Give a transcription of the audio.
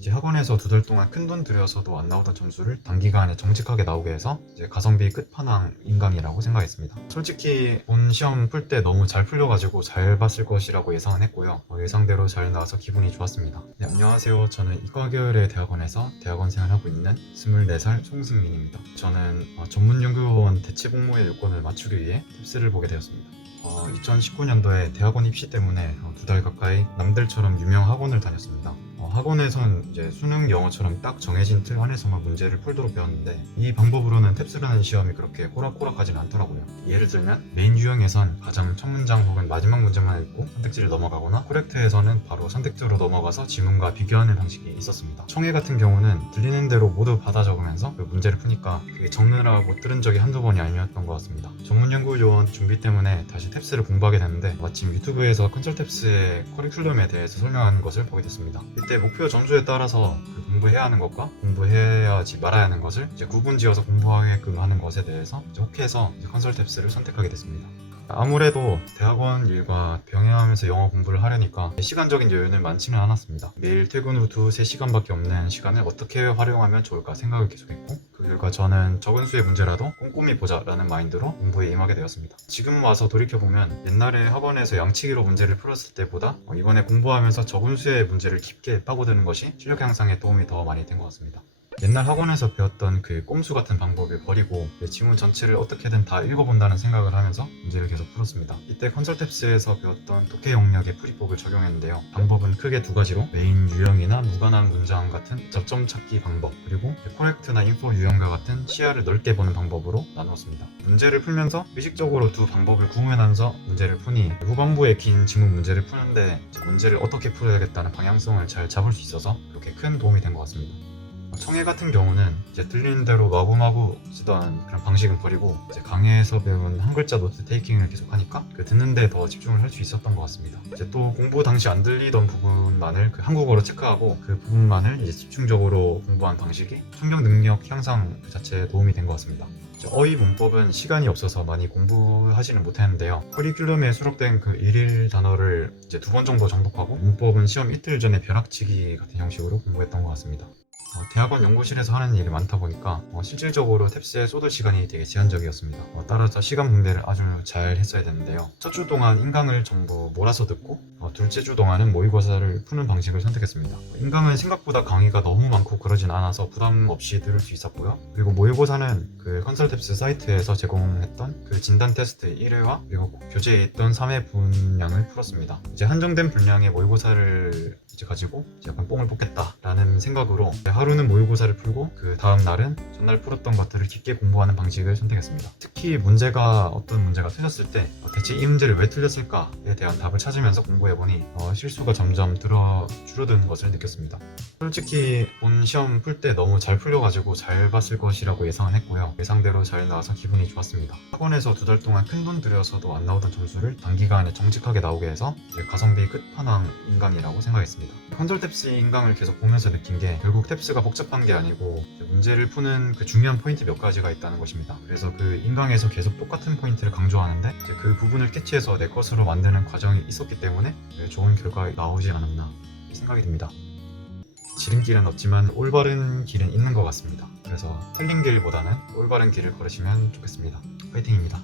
이제 학원에서 2달 동안 큰돈 들여서도 안 나오던 점수를 단기간에 정직하게 나오게 해서 이제 가성비 끝판왕 인강이라고 생각했습니다. 솔직히 본 시험 풀 때 너무 잘 풀려가지고 잘 봤을 것이라고 예상은 했고요. 예상대로 잘 나와서 기분이 좋았습니다. 네, 안녕하세요. 저는 이과계열의 대학원에서 대학원 생활하고 있는 24살 송승민입니다. 저는 전문연구원 대체복무의 요건을 맞추기 위해 탭스를 보게 되었습니다. 2019년도에 대학원 입시 때문에 2달 가까이 남들처럼 유명 학원을 다녔습니다. 학원에선 이제 수능 영어처럼 딱 정해진 틀 안에서만 문제를 풀도록 배웠는데 이 방법으로는 탭스라는 시험이 그렇게 호락호락하지는 않더라고요. 예를 들면 메인 유형에선 가장 첫 문장 혹은 마지막 문제만 읽고 선택지를 넘어가거나 코렉트에서는 바로 선택지로 넘어가서 지문과 비교하는 방식이 있었습니다. 청해 같은 경우는 들리는 대로 모두 받아 적으면서 그 문제를 푸니까 그게 적느라고 들은 적이 한두 번이 아니었던 것 같습니다. 전문연구요원 준비 때문에 다시 탭스를 공부하게 됐는데 마침 유튜브에서 컨설탭스의 커리큘럼에 대해서 설명하는 것을 보게 됐습니다. 이때 목표 점수에 따라서 그 공부해야 하는 것과 공부해야지 말아야 하는 것을 이제 구분지어서 공부하게끔 하는 것에 대해서 이제 혹해서 이제 컨설탭스를 선택하게 됐습니다. 아무래도 대학원 일과 병행하면서 영어 공부를 하려니까 시간적인 여유는 많지는 않았습니다. 매일 퇴근 후 2-3시간밖에 없는 시간을 어떻게 활용하면 좋을까 생각을 계속했고 그 결과 저는 적은 수의 문제라도 꼼꼼히 보자 라는 마인드로 공부에 임하게 되었습니다. 지금 와서 돌이켜보면 옛날에 학원에서 양치기로 문제를 풀었을 때보다 이번에 공부하면서 적은 수의 문제를 깊게 파고드는 것이 실력 향상에 도움이 더 많이 된 것 같습니다. 옛날 학원에서 배웠던 그 꼼수 같은 방법을 버리고 지문 전체를 어떻게든 다 읽어본다는 생각을 하면서 문제를 계속 풀었습니다. 이때 컨설탭스에서 배웠던 독해 영역의 풀이법을 적용했는데요. 방법은 크게 2가지로 메인 유형이나 무관한 문장 같은 접점 찾기 방법 그리고 코렉트나 인포 유형과 같은 시야를 넓게 보는 방법으로 나누었습니다. 문제를 풀면서 의식적으로 2 방법을 구분하면서 문제를 푸니 후반부에 긴 지문 문제를 푸는데 문제를 어떻게 풀어야겠다는 방향성을 잘 잡을 수 있어서 그렇게 큰 도움이 된 것 같습니다. 청해 같은 경우는 이제 들리는 대로 마구마구 쓰던 그런 방식은 버리고 이제 강의에서 배운 한 글자 노트 테이킹을 계속하니까 그 듣는데 더 집중을 할 수 있었던 것 같습니다. 이제 또 공부 당시 안 들리던 부분만을 그 한국어로 체크하고 그 부분만을 이제 집중적으로 공부한 방식이 청력 능력 향상 그 자체에 도움이 된 것 같습니다. 어휘 문법은 시간이 없어서 많이 공부하지는 못했는데요. 커리큘럼에 수록된 그 일일 단어를 이제 2번 정도 정독하고 문법은 시험 이틀 전에 벼락치기 같은 형식으로 공부했던 것 같습니다. 대학원 연구실에서 하는 일이 많다 보니까 실질적으로 탭스에 쏟을 시간이 되게 제한적이었습니다. 따라서 시간 분배를 아주 잘 했어야 되는데요. 첫 주 동안 인강을 전부 몰아서 듣고 둘째 주 동안은 모의고사를 푸는 방식을 선택했습니다. 인강은 생각보다 강의가 너무 많고 그러진 않아서 부담 없이 들을 수 있었고요. 그리고 모의고사는 그 컨설탭스 사이트에서 제공했던 그 진단 테스트 1회와 그리고 교재에 있던 3회 분량을 풀었습니다. 이제 한정된 분량의 모의고사를 이제 가지고 약간 뽕을 뽑겠다라는 생각으로 하루는 모의고사를 풀고 그 다음 날은 전날 풀었던 것들을 깊게 공부하는 방식을 선택했습니다. 특히 어떤 문제가 틀렸을 때 대체 이 문제를 왜 틀렸을까에 대한 답을 찾으면서 공부해보니 실수가 점점 줄어드는 것을 느꼈습니다. 솔직히 본 시험 풀 때 너무 잘 풀려가지고 잘 봤을 것이라고 예상은 했고요. 예상대로 잘 나와서 기분이 좋았습니다. 학원에서 2달 동안 큰돈 들여서도 안 나오던 점수를 단기간에 정직하게 나오게 해서 이제 가성비 끝판왕 인강이라고 생각했습니다. 컨설탭스 인강을 계속 보면서 느낀 게 결국 탭스가 복잡한 게 아니고 문제를 푸는 그 중요한 포인트 몇 가지가 있다는 것입니다. 그래서 그 인강에서 계속 똑같은 포인트를 강조하는데 이제 그 부분을 캐치해서 내 것으로 만드는 과정이 있었기 때문에 좋은 결과가 나오지 않았나 생각이 듭니다. 지름길은 없지만 올바른 길은 있는 것 같습니다. 그래서 틀린 길보다는 올바른 길을 걸으시면 좋겠습니다. 화이팅입니다.